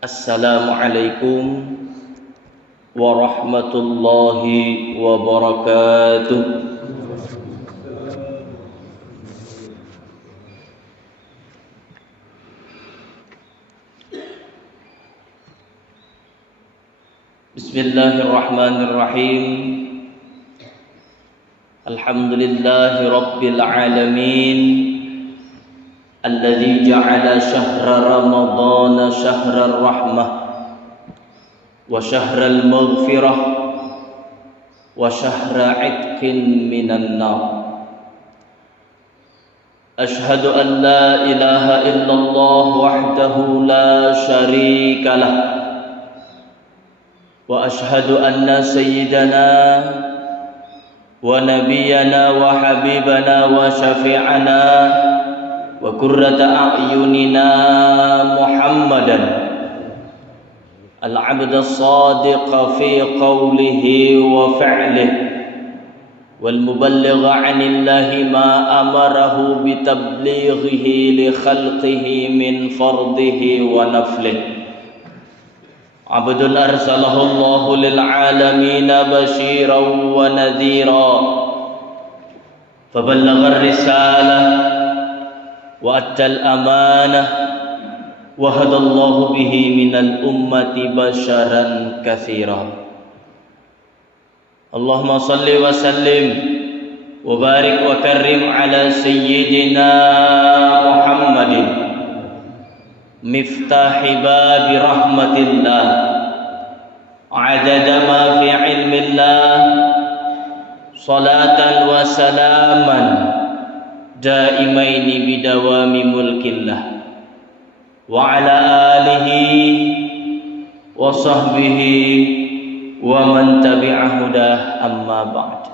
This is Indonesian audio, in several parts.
Assalamualaikum warahmatullahi wabarakatuh. Bismillahirrahmanirrahim. Alhamdulillahi rabbil alamin. Alladzi ja'ala syahra ramadhana syahrar rahmah wa syahral maghfirah wa syahra 'itqin minan nar. Ashhadu an la ilaha illallah wahdahu la syarika lah wa ashhadu anna sayyidana wa nabiyyana wa habibana wa syafi'ana wa qurrata a'yunina Muhammadan al-'abd as-sadiq fi qawlihi wa fi'lihi wal muballigh 'anillahi ma amarahu bi tablighihi li khalqihi min fardihi wa naflihi. 'Abdun arsalahu Allahu lil 'alamin bashiran wa nadhira faballagha ar-risalah وأدى الأمانة وهدى الله به من الأمة بشرا كثيرا. اللهم صل وسلم وبارك وكرم على سيدنا محمد مفتاح باب رحمة الله عدد ما في علم الله صلاة وسلاما daimaini bidawami mulkillah wa ala alihi wa sahbihi wa man tabi'a hudah amma ba'd.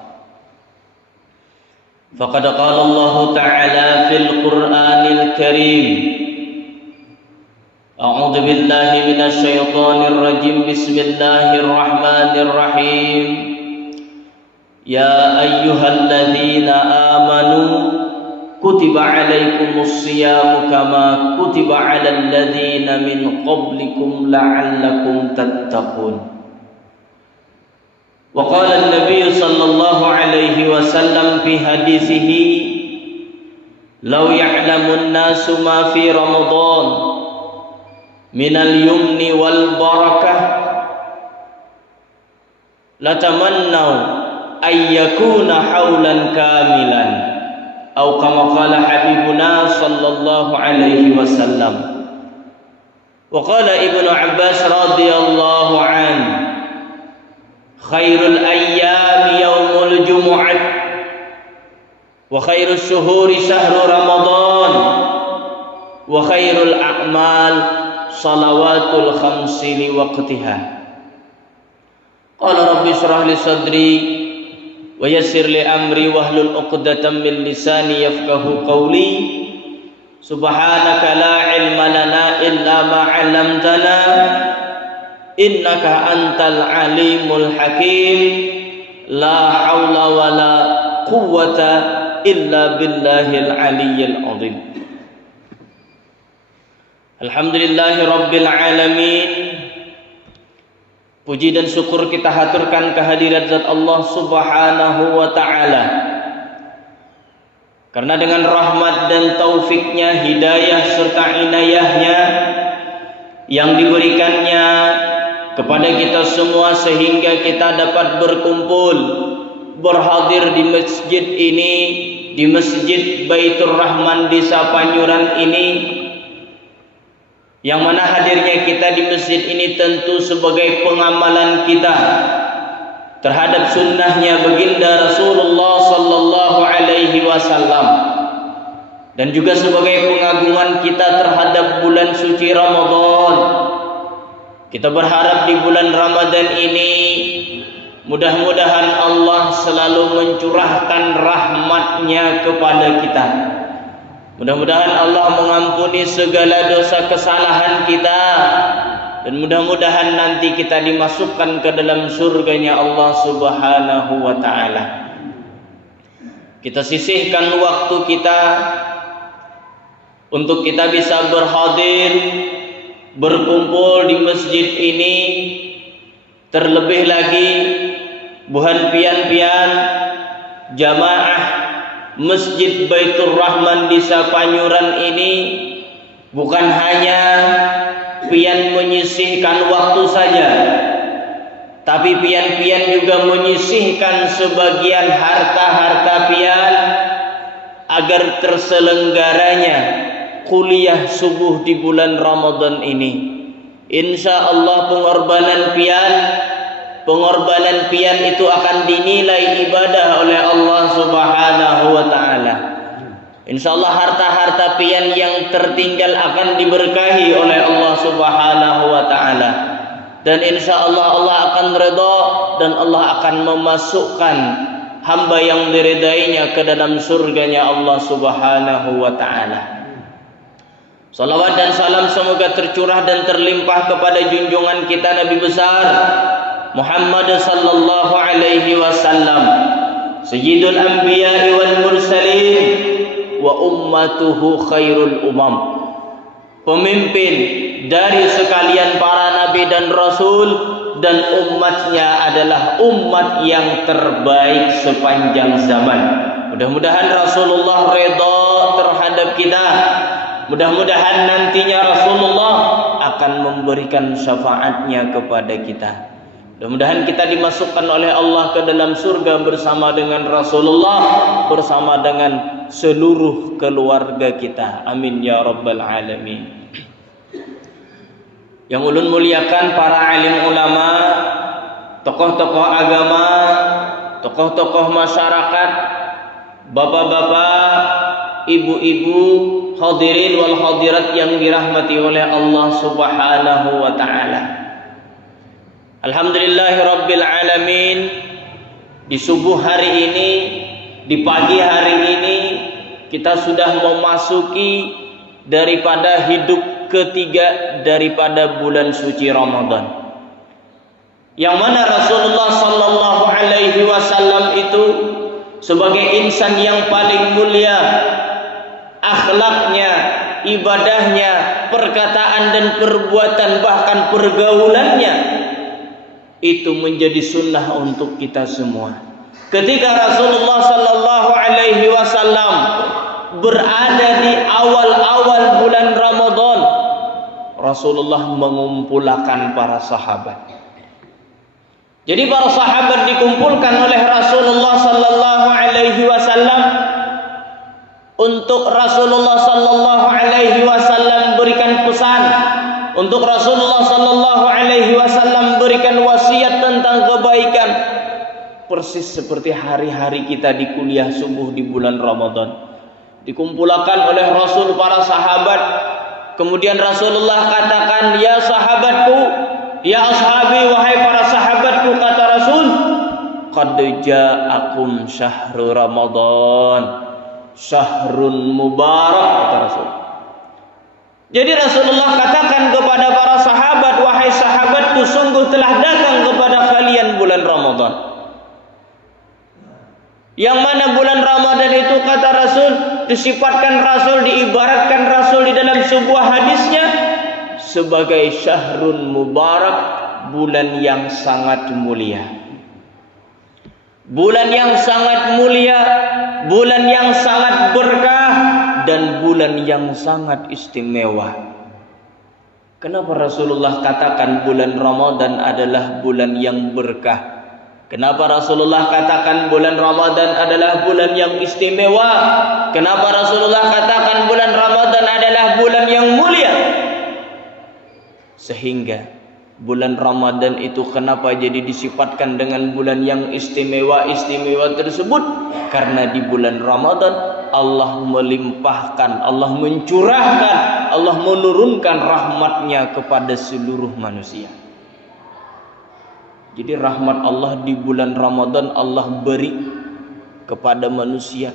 Faqad qala Allah ta'ala fil Qur'anil Karim a'udzu billahi minasy syaithanir rajim bismillahir rahmanir rahim ya ayyuhalladzina amanu kutiba alaikumus siyamu kama kutiba alal ladzina min qablikum la'allakum tattaqun. Wa qala an-nabiy sallallahu alaihi wasallam fi hadithihi law ya'lamun nasu ma fi ramadan minal yumni wal barakah latamannaw ayyakuna hawlan kamilan atau kama qala habibuna sallallahu alaihi wasallam. Wa qala Ibnu Abbas radhiyallahu an khairul ayyami yaumul jumu'ah wa khairus syuhuri syahru ramadan wa khairul a'mal salawatul khamsi li waqtiha. Qala rabbi shrah li sadri wa yassir li amri wahlul 'uqdatam min lisani yafqahu qawli. Subhanaka la ilma lana illa ma 'allamtana innaka antal alimul hakim. La haula wala quwwata illa billahil aliyyil azim. Alhamdulillahi rabbil alamin. Puji dan syukur kita haturkan kehadirat zat Allah subhanahu wa ta'ala, karena dengan rahmat dan taufiknya, hidayah serta inayahnya yang diberikannya kepada kita semua sehingga kita dapat berkumpul, berhadir di masjid ini, di Masjid Baitur Rahman Desa Panyuran ini, yang mana hadirnya kita di masjid ini tentu sebagai pengamalan kita terhadap sunnahnya baginda Rasulullah sallallahu alaihi wasallam, dan juga sebagai pengagungan kita terhadap bulan suci Ramadan. Kita berharap di bulan Ramadan ini mudah-mudahan Allah selalu mencurahkan rahmatnya kepada kita. Mudah-mudahan Allah mengampuni segala dosa kesalahan kita, dan mudah-mudahan nanti kita dimasukkan ke dalam surganya Allah Subhanahu wa ta'ala. Kita sisihkan waktu kita untuk kita bisa berhadir, berkumpul di masjid ini. Terlebih lagi buhan pian-pian jamaah Masjid Baitur Rahman di Sapanyuran ini bukan hanya pian menyisihkan waktu saja, tapi pian-pian juga menyisihkan sebagian harta-harta pian agar terselenggaranya kuliah subuh di bulan Ramadan ini. Insya Allah pengorbanan pian itu akan dinilai ibadah oleh Allah Subhanahu wa ta'ala. Insya Allah harta-harta pian yang tertinggal akan diberkahi oleh Allah Subhanahu wa ta'ala. Dan insya Allah Allah akan redha dan Allah akan memasukkan hamba yang diridainya ke dalam surganya Allah Subhanahu wa ta'ala. Salawat dan salam semoga tercurah dan terlimpah kepada junjungan kita Nabi besar Muhammad sallallahu alaihi wasallam, Sayyidul Anbiya wal Mursalin wa ummatuhu khairul umam, pemimpin dari sekalian para nabi dan rasul, dan umatnya adalah umat yang terbaik sepanjang zaman. Mudah-mudahan Rasulullah redha terhadap kita. Mudah-mudahan nantinya Rasulullah akan memberikan syafaatnya kepada kita. Mudah-mudahan kita dimasukkan oleh Allah ke dalam surga bersama dengan Rasulullah, bersama dengan seluruh keluarga kita. Amin ya rabbal alamin. Yang ulun muliakan para alim ulama, tokoh-tokoh agama, tokoh-tokoh masyarakat, bapak-bapak, ibu-ibu, hadirin wal hadirat yang dirahmati oleh Allah Subhanahu wa ta'ala. Alhamdulillahirabbil alamin. Di subuh hari ini, di pagi hari ini, kita sudah memasuki daripada hidup ketiga daripada bulan suci Ramadan, yang mana Rasulullah sallallahu alaihi wasallam itu sebagai insan yang paling mulia, akhlaknya, ibadahnya, perkataan dan perbuatan, bahkan pergaulannya itu menjadi sunnah untuk kita semua. Ketika Rasulullah sallallahu alaihi wasallam berada di awal-awal bulan Ramadan, Rasulullah mengumpulkan para sahabat. Jadi para sahabat dikumpulkan oleh Rasulullah sallallahu alaihi wasallam untuk Rasulullah sallallahu alaihi wasallam berikan pesan, untuk Rasulullah sallallahu alaihi wasallam berikan wasiat tentang kebaikan, persis seperti hari-hari kita di kuliah subuh di bulan Ramadan. Dikumpulkan oleh Rasul para sahabat, kemudian Rasulullah katakan, "Ya sahabatku, ya ashabi, wahai para sahabatku," kata Rasul, "Qad ja'akum syahrul Ramadan, syahrun mubarak," kata Rasul. Jadi Rasulullah katakan kepada para sahabat, "Wahai sahabatku, sungguh telah datang kepada kalian bulan Ramadan." Yang mana bulan Ramadan itu, kata Rasul, disifatkan Rasul, diibaratkan Rasul di dalam sebuah hadisnya sebagai syahrun mubarak, bulan yang sangat mulia. Bulan yang sangat mulia, bulan yang sangat berkah, dan bulan yang sangat istimewa. Kenapa Rasulullah katakan bulan Ramadan adalah bulan yang berkah? Kenapa Rasulullah katakan bulan Ramadan adalah bulan yang istimewa? Kenapa Rasulullah katakan bulan Ramadan adalah bulan yang mulia? Sehingga bulan Ramadan itu kenapa jadi disifatkan dengan bulan yang istimewa tersebut? Karena di bulan Ramadan Allah melimpahkan, Allah mencurahkan, Allah menurunkan rahmatnya kepada seluruh manusia. Jadi rahmat Allah di bulan Ramadan Allah beri kepada manusia.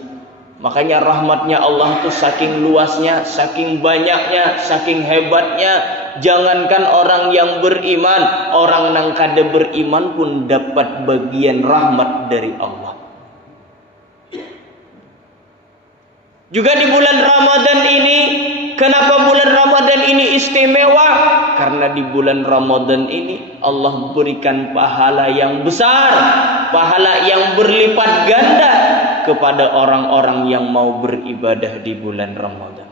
Makanya rahmatnya Allah itu saking luasnya, saking banyaknya, saking hebatnya, Jangankan orang yang beriman, orang nang kada beriman pun dapat bagian rahmat dari Allah. Juga di bulan Ramadan ini, kenapa bulan Ramadan ini istimewa? Karena di bulan Ramadan ini Allah berikan pahala yang besar, pahala yang berlipat ganda kepada orang-orang yang mau beribadah di bulan Ramadan.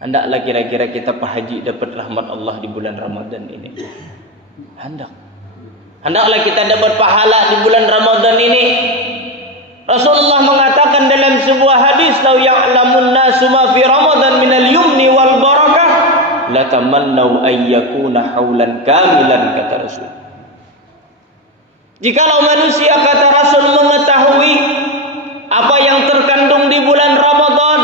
Hendaklah kira-kira kita Pak Haji dapat rahmat Allah di bulan Ramadan ini. Hendaklah kita dapat pahala di bulan Ramadan ini. Rasulullah mengatakan dalam sebuah hadis, "Lau ya'lamun nasu ma fi Ramadan minal yumni wal barakah, la tamannau ay yakuna haulan kamilan," kata Rasul. Jikalau manusia, kata Rasul, mengetahui apa yang terkandung di bulan Ramadan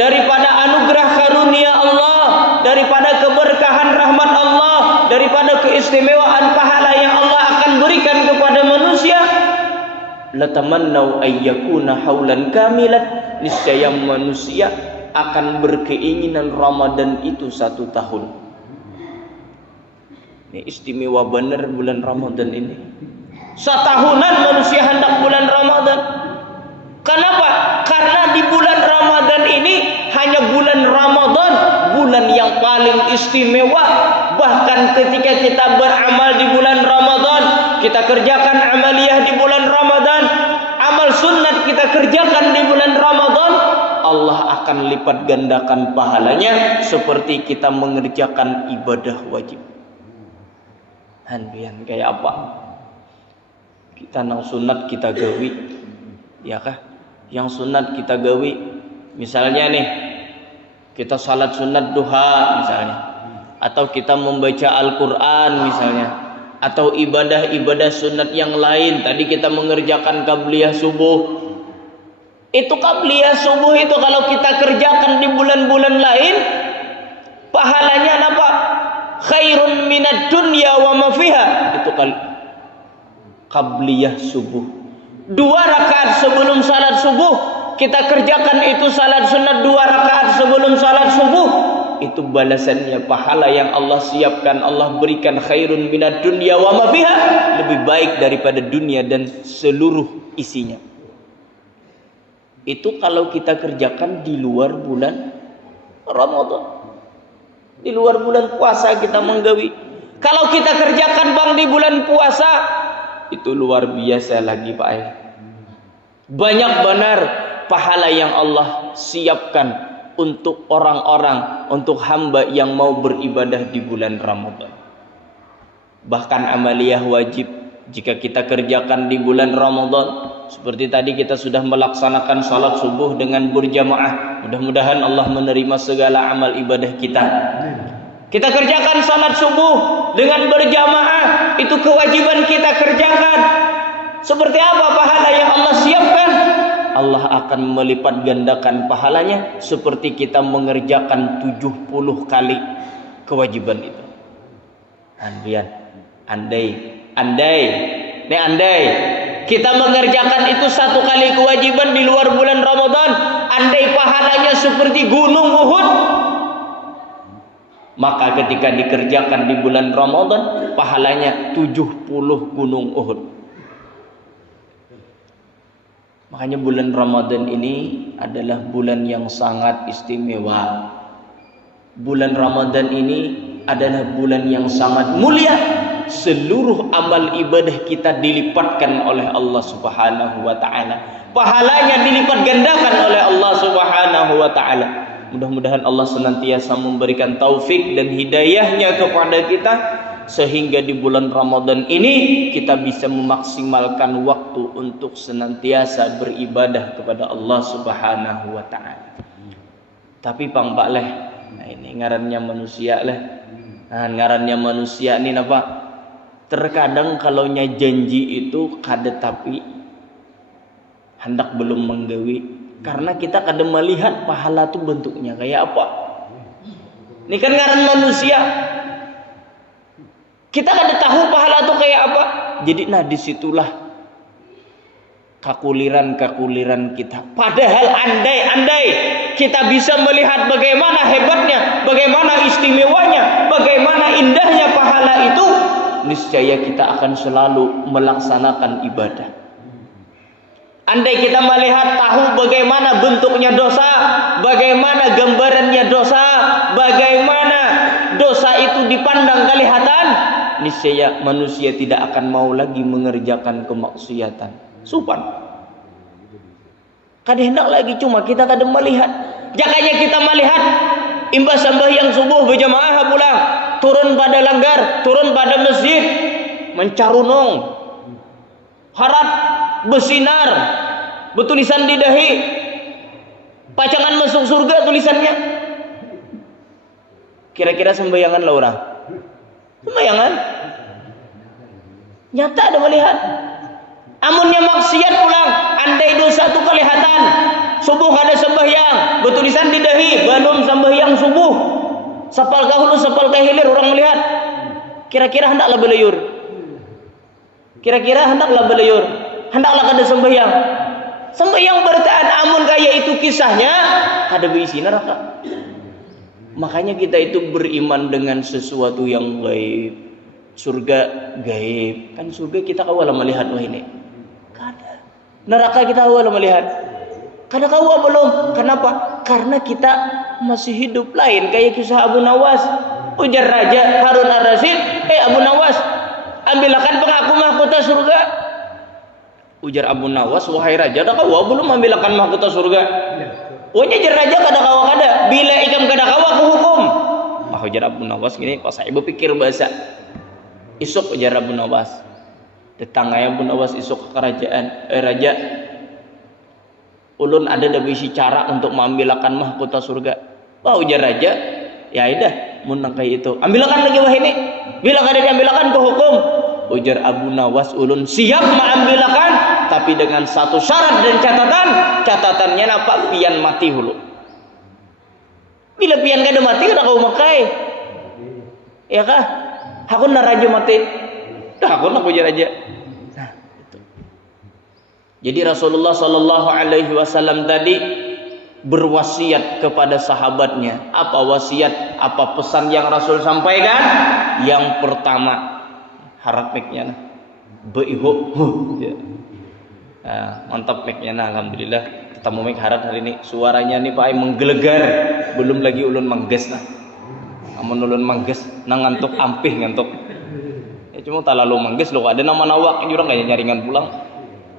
daripada anugerah karunia Allah, daripada keberkahan rahmat Allah, daripada keistimewaan pahala yang Allah akan berikan kepada manusia, latamannau ayyakuna haulan kamilan, niscaya manusia akan berkeinginan Ramadan itu 1 tahun. Ini istimewa benar bulan Ramadan ini. Setahunan manusia hendak bulan Ramadan. Kenapa? Karena di bulan Ramadan ini, hanya bulan Ramadan, bulan yang paling istimewa. Bahkan ketika kita beramal di bulan Ramadan, kita kerjakan amaliyah di bulan Ramadan, amal sunnat kita kerjakan di bulan Ramadan, Allah akan lipat gandakan pahalanya seperti kita mengerjakan ibadah wajib. Hanbian kayak apa? Kita nang sunat kita gawi, ya kah? Yang sunat kita gawi, misalnya nih, kita salat sunat duha misalnya, atau kita membaca Al-Quran misalnya, atau ibadah-ibadah sunat yang lain. Tadi kita mengerjakan qabliyah subuh. Itu qabliyah subuh itu kalau kita kerjakan di bulan-bulan lain, pahalanya apa? Khairun minad dunya wa ma fiha. Itu qabliyah subuh. 2 rakaat sebelum salat subuh kita kerjakan, itu salat sunat 2 rakaat sebelum salat subuh. Itu balasannya, pahala yang Allah siapkan, Allah berikan, khairun minad dunya wa ma fiha, lebih baik daripada dunia dan seluruh isinya. Itu kalau kita kerjakan di luar bulan Ramadan, di luar bulan puasa kita menggawi. Kalau kita kerjakan bang di bulan puasa, itu luar biasa lagi Pak. Banyak benar pahala yang Allah siapkan untuk orang-orang, untuk hamba yang mau beribadah di bulan Ramadan. Bahkan amaliyah wajib jika kita kerjakan di bulan Ramadan, seperti tadi kita sudah melaksanakan salat subuh dengan berjamaah. Mudah-mudahan Allah menerima segala amal ibadah kita. Kita kerjakan salat subuh dengan berjamaah, itu kewajiban kita kerjakan. Seperti apa pahala yang Allah siapkan? Allah akan melipat gandakan pahalanya seperti kita mengerjakan 70 kali kewajiban itu. Andai kita mengerjakan itu 1 kali kewajiban di luar bulan Ramadan, andai pahalanya seperti gunung Uhud, maka ketika dikerjakan di bulan Ramadan, pahalanya 70 gunung Uhud. Makanya bulan Ramadan ini adalah bulan yang sangat istimewa. Bulan Ramadan ini adalah bulan yang sangat mulia. Seluruh amal ibadah kita dilipatkan oleh Allah Subhanahu wa taala. Pahalanya dilipat gandakan oleh Allah Subhanahu wa taala. Mudah-mudahan Allah senantiasa memberikan taufik dan hidayahnya kepada kita, sehingga di bulan Ramadan ini kita bisa memaksimalkan waktu untuk senantiasa beribadah kepada Allah Subhanahu wa taala. Tapi Bang Pak leh, nah ini ngarannya manusia leh. Nah, ngarannya manusia ini apa? Terkadang kalau janji itu kada tapi hendak belum menggawi, karena kita kadang melihat pahala itu bentuknya kayak apa. Ini kan ngaran manusia. Kita kada tahu pahala itu kayak apa. Jadi disitulah kakuliran kita. Padahal andai kita bisa melihat bagaimana hebatnya, bagaimana istimewanya, bagaimana indahnya pahala itu, niscaya kita akan selalu melaksanakan ibadah. Andai kita melihat tahu bagaimana bentuknya dosa, bagaimana gambarannya dosa, bagaimana dosa itu dipandang kelihatan, niscaya manusia tidak akan mau lagi mengerjakan kemaksiatan. Supan. Kada hendak lagi, cuma kita kadang melihat. Jakanya kita melihat imbas sembahyang subuh berjamaah pulang, turun pada langgar, turun pada masjid, mencarunong, harap bersinar, bertulisan di dahi, pacangan masuk surga tulisannya. Kira-kira sembayangan lah orang? Sembayangan? Nyata ada melihat. Amunnya maksiat pulang, andai dosa itu kelihatan. Subuh ada sembahyang, bertulisan di dahi, belum sembahyang subuh. Sapal kahulu, sapal kahilir orang melihat. Kira-kira hendaklah beleyur. Kira-kira hendaklah beleyur. Hendaklah kada sembahyang. Sembahyang bertahan, amun kaya itu kisahnya kada berisi neraka. Makanya kita itu beriman dengan sesuatu yang gaib. Surga gaib. Kan surga kita awal melihat wah ini. Kada. Neraka kita awal melihat. Kada kawa belum. Kenapa? Karena kita masih hidup lain. Kayak kisah Abu Nawas. Ujar Raja Harun Ar-Rasyid, Abu Nawas, ambilkan pengaku mahkota surga. Ujar Abu Nawas, wahai Raja, ada kawa belum ambilkan mahkota surga? Wanya jar Raja kada kawa kada. Bila ikam kada kawa aku hukum. Ujar Abu Nawas gini, kok saya berpikir bahasa. Isuk ujar Abu Nawas. Tetangga Abu Nawas isuk ke kerajaan. Raja, ulun ada bisi cara untuk mengambilkan mahkota surga. Wah ujar Raja, ya dah, mun kayak itu. Ambilkan lagi wah ini. Bila kada diambilkan ke hukum. Ujar Abu Nawas, ulun siap mengambilkan, tapi dengan satu syarat dan catatan. Catatannya apa? Pian mati hulu. Bila pian kada mati, kada kau makai. Ya kah? Hakun na raja mati. Dah hakun aku ujar Raja. Nah, itu. Jadi Rasulullah sallallahu alaihi wasallam tadi berwasiat kepada sahabatnya. Apa wasiat? Apa pesan yang Rasul sampaikan? Yang pertama, harap mic-nya nah. Beiho. Ya. Mantap mic-nya nah, alhamdulillah. Ketemu mic harap hari ini. Suaranya nih Pak menggelegar. Belum lagi ulun mangges nah. Amun ulun mangges nang ngantuk ampih ngantuk. Ya cuma talalu mangges lo ada nama nawak jurang kayak nyaringan pulang.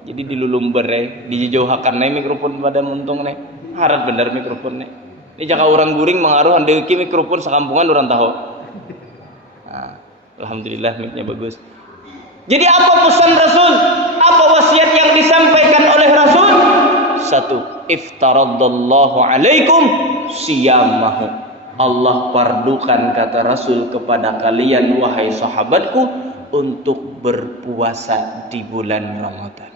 Jadi dilulumber dijauhakan mikrofon pada muntung nih. Harap benar mikrofon nih. Ini jaka orang guring mengaruh andeki mikrofon sekampungan orang tahu. Nah, alhamdulillah mic-nya bagus. Jadi apa pesan Rasul? Apa wasiat yang disampaikan oleh Rasul? Satu, iftaradallahu alaikum siyamahu. Allah pardukan kata Rasul kepada kalian wahai sahabatku untuk berpuasa di bulan Ramadan.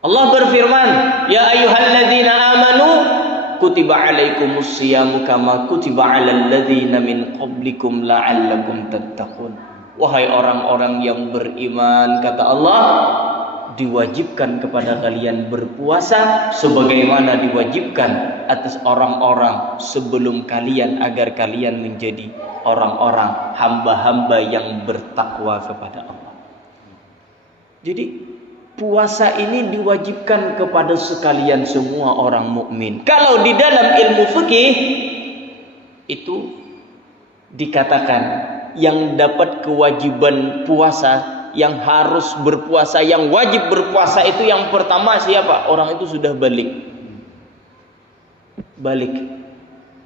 Allah berfirman, ya ayyuhalladzina amanu kutiba alaikumus siyamu kama kutiba alal ladzina min qablikum la'allakum tattaqun. Wahai orang-orang yang beriman, kata Allah, diwajibkan kepada kalian berpuasa sebagaimana diwajibkan atas orang-orang sebelum kalian agar kalian menjadi orang-orang hamba-hamba yang bertakwa kepada Allah. Jadi puasa ini diwajibkan kepada sekalian semua orang mukmin. Kalau di dalam ilmu fikih itu dikatakan yang dapat kewajiban puasa, yang harus berpuasa, yang wajib berpuasa itu yang pertama siapa? Orang itu sudah balik. Balik.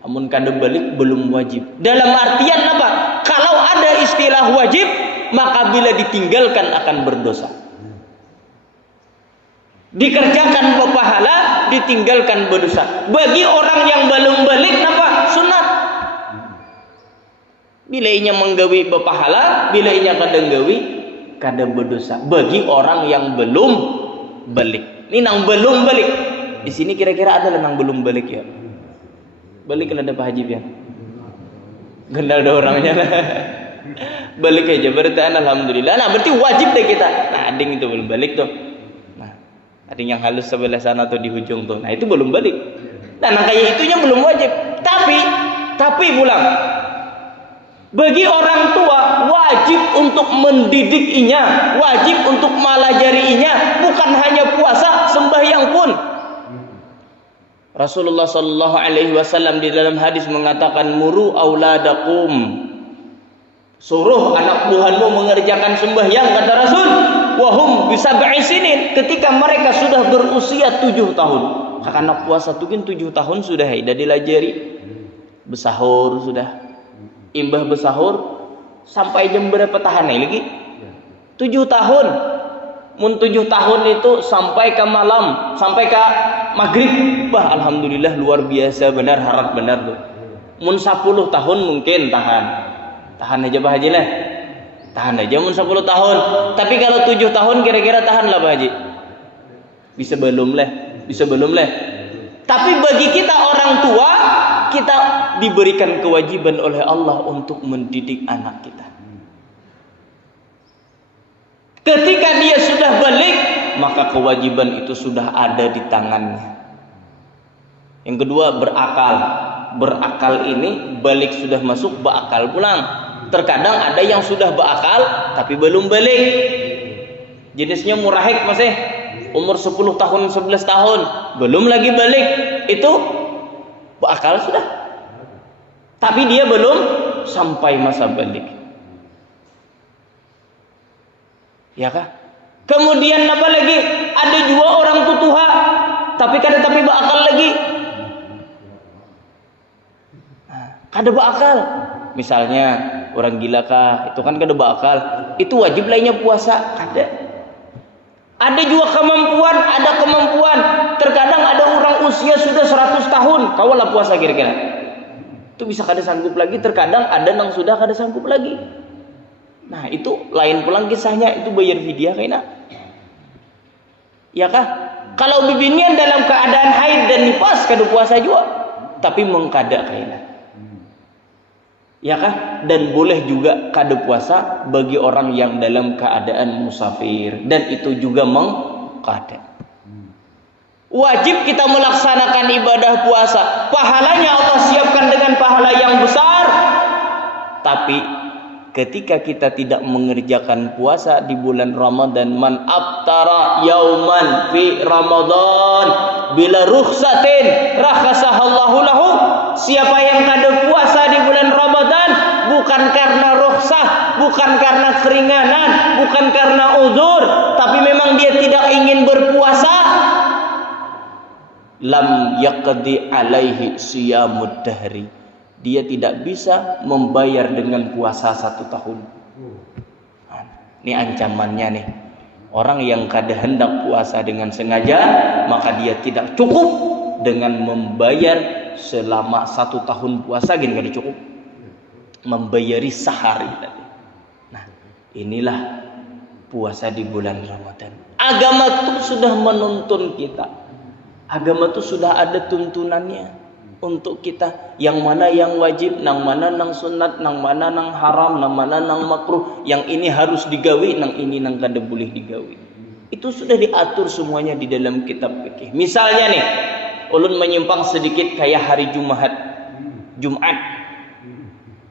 Amun kada balik belum wajib. Dalam artian apa? Kalau ada istilah wajib, maka bila ditinggalkan akan berdosa. Dikerjakan berpahala, ditinggalkan berdosa. Bagi orang yang belum balik apa? Sunat. Bila inya menggawi berpahala, bila inya kada nggawi kada berdosa. Bagi orang yang belum balik. Ini nang belum balik. Di sini kira-kira ada nang belum balik ya? Balik ada Pak Haji ya? Gendal ada orangnya lah. Balik aja berarti alhamdulillah. Nah berarti wajib deh kita. Nah ading itu belum balik tuh. Ada yang halus sebelah sana atau di ujung tuh. Nah itu belum balik. Dan kayak itunya belum wajib. Tapi pulang. Bagi orang tua wajib untuk mendidikinya, wajib untuk melajarinya, bukan hanya puasa, sembahyang pun. Rasulullah sallallahu alaihi wasallam di dalam hadis mengatakan muru auladakum. Suruh anak buahmu mengerjakan sembahyang, kata Rasul. Wahum bisa berisinin ketika mereka sudah berusia 7 tahun. Karena puasa itu kan 7 tahun sudah dah dilajari. Besahur sudah. Imbah besahur sampai jam berapa tahan lagi? 7 tahun. Mun 7 tahun itu sampai ke malam, sampai ke maghrib. Bah, alhamdulillah luar biasa benar, harap benar tuh. Mun 10 tahun mungkin tahan. Tahan aja Pak Haji lah. Tahan aja mun 10 tahun. Tapi kalau 7 tahun kira-kira tahan lah Pak Haji. Bisa belum lah. Tapi bagi kita orang tua, kita diberikan kewajiban oleh Allah untuk mendidik anak kita. Ketika dia sudah balik, maka kewajiban itu sudah ada di tangannya. Yang kedua, berakal. Berakal ini balik sudah masuk, berakal pulang. Terkadang ada yang sudah berakal tapi belum balik. Jenisnya murahik masih umur 10 tahun, 11 tahun, belum lagi balik. Itu berakal sudah. Tapi dia belum sampai masa balik. Ya kah? Kemudian apa lagi? Ada juga orang tutuha tapi berakal lagi. Kada berakal. Misalnya orang gila kah, itu kan kada berakal. Itu wajib lainnya puasa, kada. Ada juga ada kemampuan. Terkadang ada orang usia sudah 100 tahun, kawalah puasa kira-kira. Itu bisa kada sanggup lagi, terkadang ada yang sudah kada sanggup lagi. Nah, itu lain pulang kisahnya, itu bayar fidyah kayaknya. Ya kah? Kalau bibinian dalam keadaan haid dan nifas kada puasa juga, tapi mengkada kayaknya. Ya kah? Dan boleh juga kada puasa bagi orang yang dalam keadaan musafir, dan itu juga mengkada. Wajib kita melaksanakan ibadah puasa. Pahalanya Allah siapkan dengan pahala yang besar. Tapi ketika kita tidak mengerjakan puasa di bulan Ramadan, man aftara yauman fi Ramadan bila rukhsatin rakhasahallahu lahu. Siapa yang kada puasa di bulan Ramadan bukan karena rukhsah, bukan karena keringanan, bukan karena uzur, tapi memang dia tidak ingin berpuasa, lam yaqdi alaihi siyamud dahri. Dia tidak bisa membayar dengan puasa 1 tahun. Ini ancamannya nih. Orang yang kada hendak puasa dengan sengaja, maka dia tidak cukup dengan membayar selama 1 tahun puasa, gini kada cukup. Membayari sehari tadi. Nah, inilah puasa di bulan Ramadan. Agama itu sudah menuntun kita. Agama itu sudah ada tuntunannya untuk kita, yang mana yang wajib, nang mana nang sunat, nang mana nang haram, nang mana nang makruh, yang ini harus digawi, nang ini nang kada boleh digawi. Itu sudah diatur semuanya di dalam kitab fikih. Misalnya nih, ulun menyimpang sedikit kayak hari Jumat.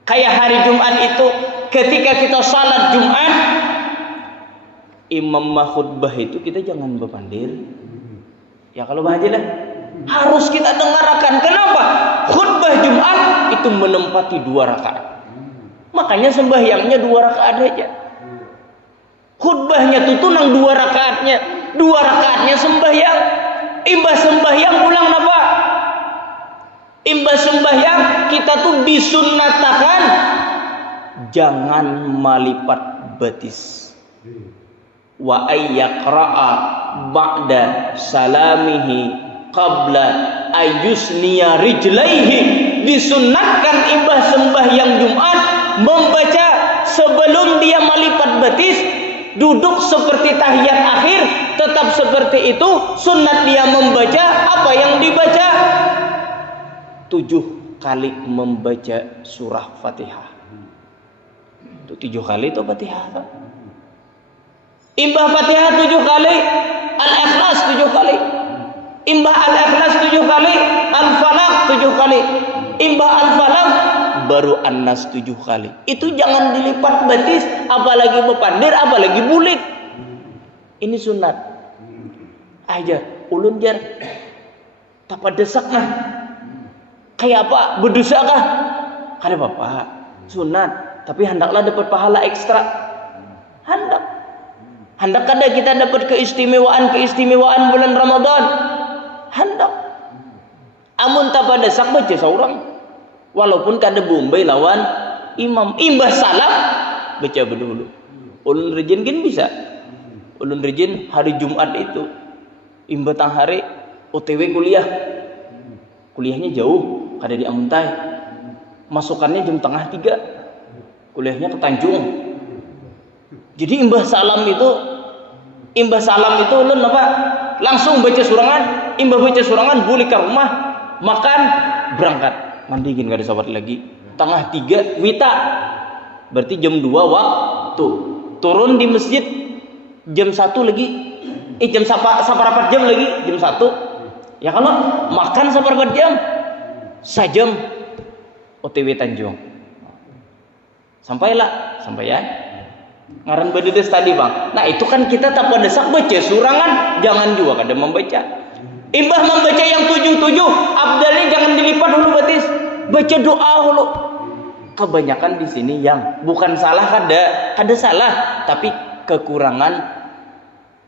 Kayak hari Jumat itu ketika kita salat Jumat, imam khutbah itu kita jangan berpandir. Ya kalau bahagia lah, harus kita dengarkan. Kenapa? Khutbah Jumat itu menempati 2 rakaat. Makanya sembahyangnya 2 rakaat aja. Khutbahnya tuh nang 2 rakaatnya. 2 rakaatnya sembahyang. Imbas sembahyang pulang apa? Imbas sembahyang kita tuh disunnatakan jangan melipat betis. Wa ayyaqra'a ba'da salamihi qabla ayusniya rijlaihi. Disunnatkan imbah sembahyang Jumat membaca sebelum dia melipat betis, duduk seperti tahiyat akhir, tetap seperti itu. Sunnat dia membaca apa yang dibaca? 7 kali membaca surah Fatihah. Itu 7 kali itu Fatihah. Imbah Fatihah 7 kali, Al-Ikhlas 7 kali. Imbah Al-Ikhlas 7 kali, Al-Falaq 7 kali. Imbah Al-Falaq baru An-Nas 7 kali. Itu jangan dilipat betis, apalagi bepandir, apalagi bulik. Ini sunat. Aja ulun jar tapa desak nah. Kayak apa? Berdosa kah? Kada apa-apa. Sunat, tapi hendaklah dapat pahala ekstra. Hendak kada kita dapat keistimewaan bulan Ramadan. Hendak. Amun tapa desak baca seorang. Walaupun kada bombay lawan imam. Imbah salam baca dulu. Ulun rejin kan bisa. Ulun rejin hari Jumat itu. Imbah tang hari OTW kuliah. Kuliahnya jauh, kada di Amuntai. Masukannya jam tengah 3. Kuliahnya ke Tanjung. Jadi imbah salam itu ulun apa? Langsung baca surangan, imbah baca surangan balik ke rumah, makan, berangkat. Mandi gin kada sabat lagi. Tengah 3 wita. Berarti jam 2 waktu. Turun di masjid jam 1 lagi. Jam saparapat jam lagi, jam 1. Ya kalau makan saparapat jam, sajam OTW Tanjung. Sampai ya. Ngaran bededes tadi bang. Nah itu kan kita tak desak baca surangan, jangan juga kada membaca. Imbah membaca yang 77, abdalnya jangan dilipat dulu batis. Baca doa dulu. Kebanyakan di sini yang bukan salah kada salah, tapi kekurangan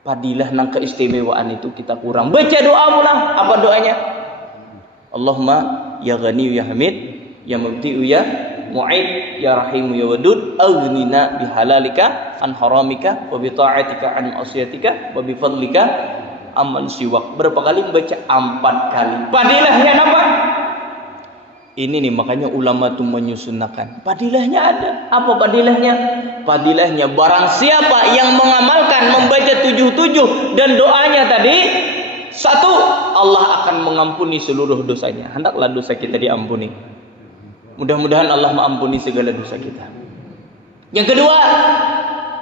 padilah nang keistimewaan itu kita kurang. Baca doa pula. Apa doanya? Allahumma ya Ghani ya Hamid ya Mubdi'u ya Mu'id ya Rahimu ya Wadud aghnina bihalalika an haramika wa bi ta'atika an ma'siyatika wa bi fadlika amman siwak. Berapa kali membaca? 4 kali. Padilahnya apa? Ini nih makanya ulama tuh menyusunkan. Padilahnya ada. Apa padilahnya? Padilahnya barang siapa yang mengamalkan membaca 77 dan doanya tadi, 1, Allah akan mengampuni seluruh dosanya. Hendaklah dosa kita diampuni. Mudah-mudahan Allah mengampuni segala dosa kita. Yang kedua,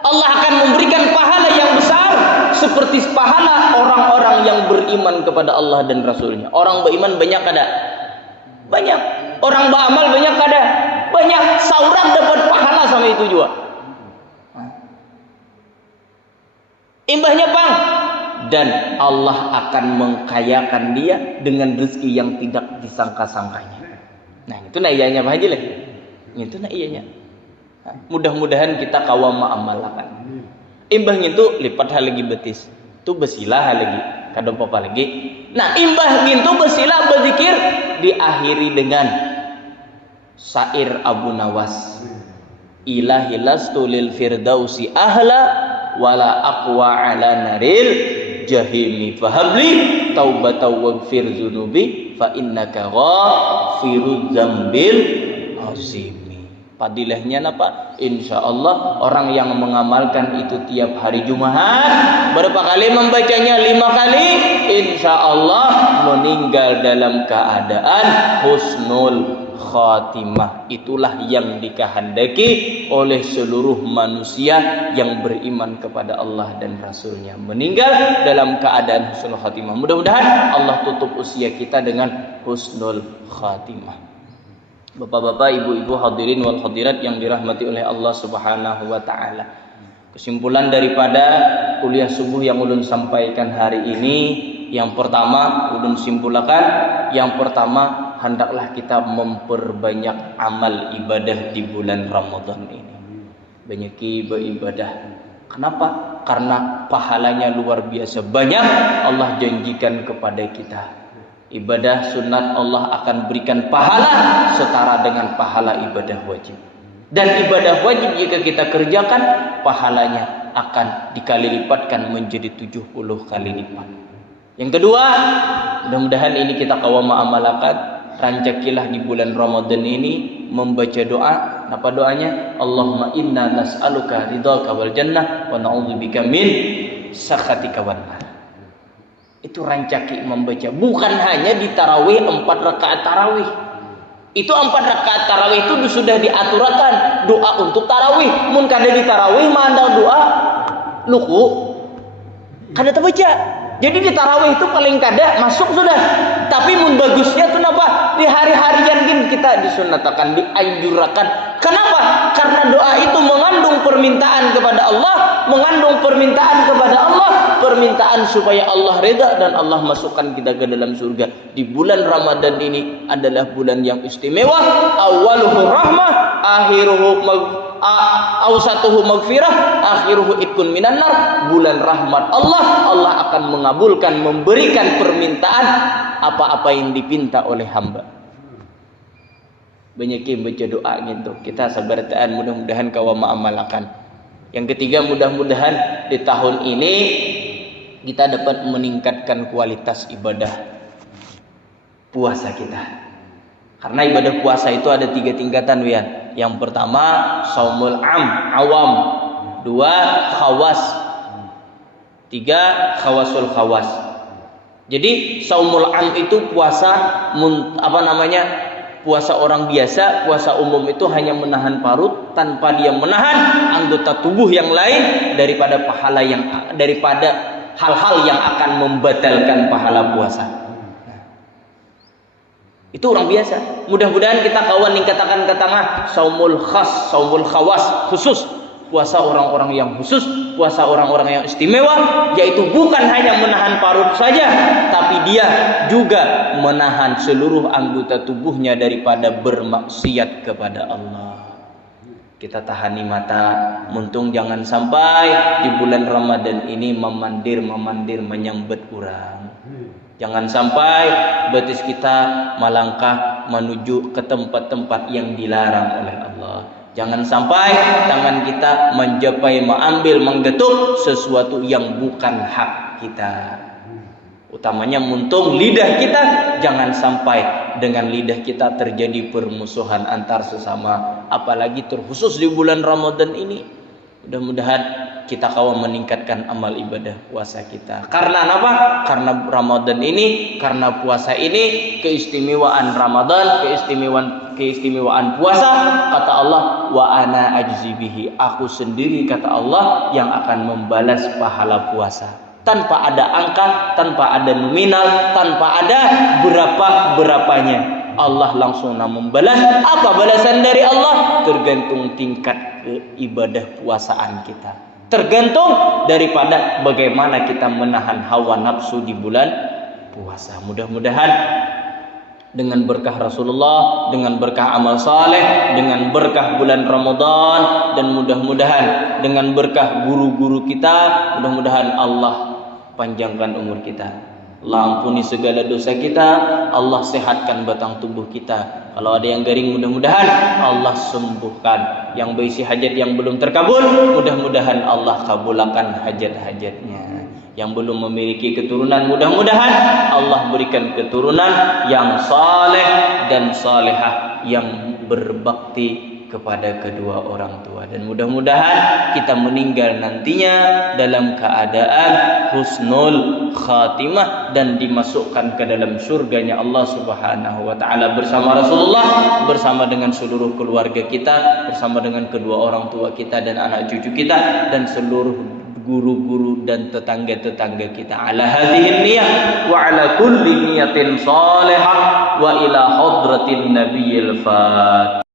Allah akan memberikan pahala yang besar seperti pahala orang-orang yang beriman kepada Allah dan Rasulnya. Orang beriman banyak ada? Banyak. Orang beramal banyak ada? Banyak. Seorang dapat pahala sama itu juga. Imbahnya bang, dan Allah akan mengkayakan dia dengan rezeki yang tidak disangka-sangkanya. Nah itu nak iyanya apa aja lah. Itu nak iyanya. Mudah-mudahan kita kawam amalkan. Imbahnya itu lipat hal lagi betis. Itu besilah hal lagi. Kada apa-apa lagi. Nah imbah itu besilah berzikir diakhiri dengan syair Abu Nawas. Ilahi lastu lil firdausi ahla wala aqwa ala naril jahimi fahabli taubatan waghfir dzunubi fa innaka ghafirudz dzambil azimi. Padilahnya apa? Insyaallah orang yang mengamalkan itu tiap hari Jumat, berapa kali membacanya? 5 kali, insyaallah meninggal dalam keadaan husnul khatimah. Itulah yang dikehendaki oleh seluruh manusia yang beriman kepada Allah dan Rasulnya, meninggal dalam keadaan husnul khatimah. Mudah-mudahan Allah tutup usia kita dengan husnul khatimah. Bapak-bapak, ibu-ibu, hadirin wal hadirat yang dirahmati oleh Allah Subhanahu wa taala. Kesimpulan daripada kuliah subuh yang ulun sampaikan hari ini, yang pertama ulun simpulkan, yang pertama hendaklah kita memperbanyak amal ibadah di bulan Ramadan ini. Banyaki beribadah. Kenapa? Karena pahalanya luar biasa banyak Allah janjikan kepada kita. Ibadah sunat Allah akan berikan pahala setara dengan pahala ibadah wajib. Dan ibadah wajib jika kita kerjakan, pahalanya akan dikali lipatkan menjadi 70 kali lipat. Yang kedua, mudah-mudahan ini kita kawama amalkan. Rancakilah di bulan Ramadan ini membaca doa. Apa doanya? Allahumma inna nas'aluka ridhaka wal jannah wa na'udzubika min sakhatika wan nar. Itu rancaki membaca, bukan hanya di tarawih 4 rakaat tarawih. Itu 4 rakaat tarawih itu sudah diaturkan doa untuk tarawih. Mun kada di tarawih mandal doa luku kada terbaca. Jadi di tarawih itu paling kada masuk sudah. Tapi mun bagusnya tuh napa? Di hari-harian gini kita disunatakan, dianjurkan. Kenapa? Karena doa itu mengandung permintaan kepada Allah, mengandung permintaan kepada Allah, permintaan supaya Allah reda dan Allah masukkan kita ke dalam surga. Di bulan Ramadan ini adalah bulan yang istimewa. Awaluhu rahmah, akhiruhu awsatuhu maghfirah, akhiruhu itkun minan nar. Bulan rahmat Allah, Allah akan mengabulkan, memberikan permintaan apa-apa yang dipinta oleh hamba. Banyak yang baca doa gitu. Kita sabartaan, mudah-mudahan kawan mengamalkan. Yang ketiga, mudah-mudahan di tahun ini kita dapat meningkatkan kualitas ibadah puasa kita. Karena ibadah puasa itu ada 3 tingkatan, Wian. Yang pertama, saumul awam. 2, khawas. 3, khawasul khawas. Jadi saumul itu puasa puasa orang biasa, puasa umum itu hanya menahan parut tanpa dia menahan anggota tubuh yang lain daripada hal-hal yang akan membatalkan pahala puasa. Itu orang biasa. Mudah-mudahan kita kawan dikatakan ke tengah saumul khas, saumul khawas, khusus puasa orang-orang yang khusus, puasa orang-orang yang istimewa, yaitu bukan hanya menahan parut saja, tapi dia juga menahan seluruh anggota tubuhnya daripada bermaksiat kepada Allah. Kita tahani mata, muntung jangan sampai di bulan Ramadan ini memandir menyambet orang. Jangan sampai betis kita melangkah menuju ke tempat-tempat yang dilarang oleh Allah. Jangan sampai tangan kita mengambil, menggetuk sesuatu yang bukan hak kita. Utamanya muntung lidah kita, jangan sampai dengan lidah kita terjadi permusuhan antar sesama. Apalagi terkhusus di bulan Ramadan ini. Mudah-mudahan kita kawan meningkatkan amal ibadah puasa kita. Karena apa? Karena Ramadan ini, karena puasa ini, keistimewaan Ramadan, keistimewaan puasa, kata Allah, wa ana ajzi bihi, aku sendiri kata Allah yang akan membalas pahala puasa. Tanpa ada angka, tanpa ada nominal, tanpa ada berapanya. Allah langsung membalas. Apa balasan dari Allah? Tergantung tingkat keibadah puasaan kita. Tergantung daripada bagaimana kita menahan hawa nafsu di bulan puasa. Mudah-mudahan dengan berkah Rasulullah, dengan berkah amal saleh, dengan berkah bulan Ramadan, dan mudah-mudahan dengan berkah guru-guru kita, mudah-mudahan Allah panjangkan umur kita. Allah ampuni segala dosa kita, Allah sehatkan batang tubuh kita. Kalau ada yang garing, mudah-mudahan Allah sembuhkan. Yang berisi hajat yang belum terkabul, mudah-mudahan Allah kabulkan hajat-hajatnya. Yang belum memiliki keturunan, mudah-mudahan Allah berikan keturunan yang saleh dan salehah, yang berbakti kepada kedua orang tua. Dan mudah-mudahan kita meninggal nantinya dalam keadaan husnul khatimah dan dimasukkan ke dalam surganya Allah Subhanahu wa taala bersama Rasulullah, bersama dengan seluruh keluarga kita, bersama dengan kedua orang tua kita dan anak cucu kita dan seluruh guru-guru dan tetangga-tetangga kita. Ala hadhihi niyah wa ala kulli niyatin salihah wa ila hadratin nabiyil fat.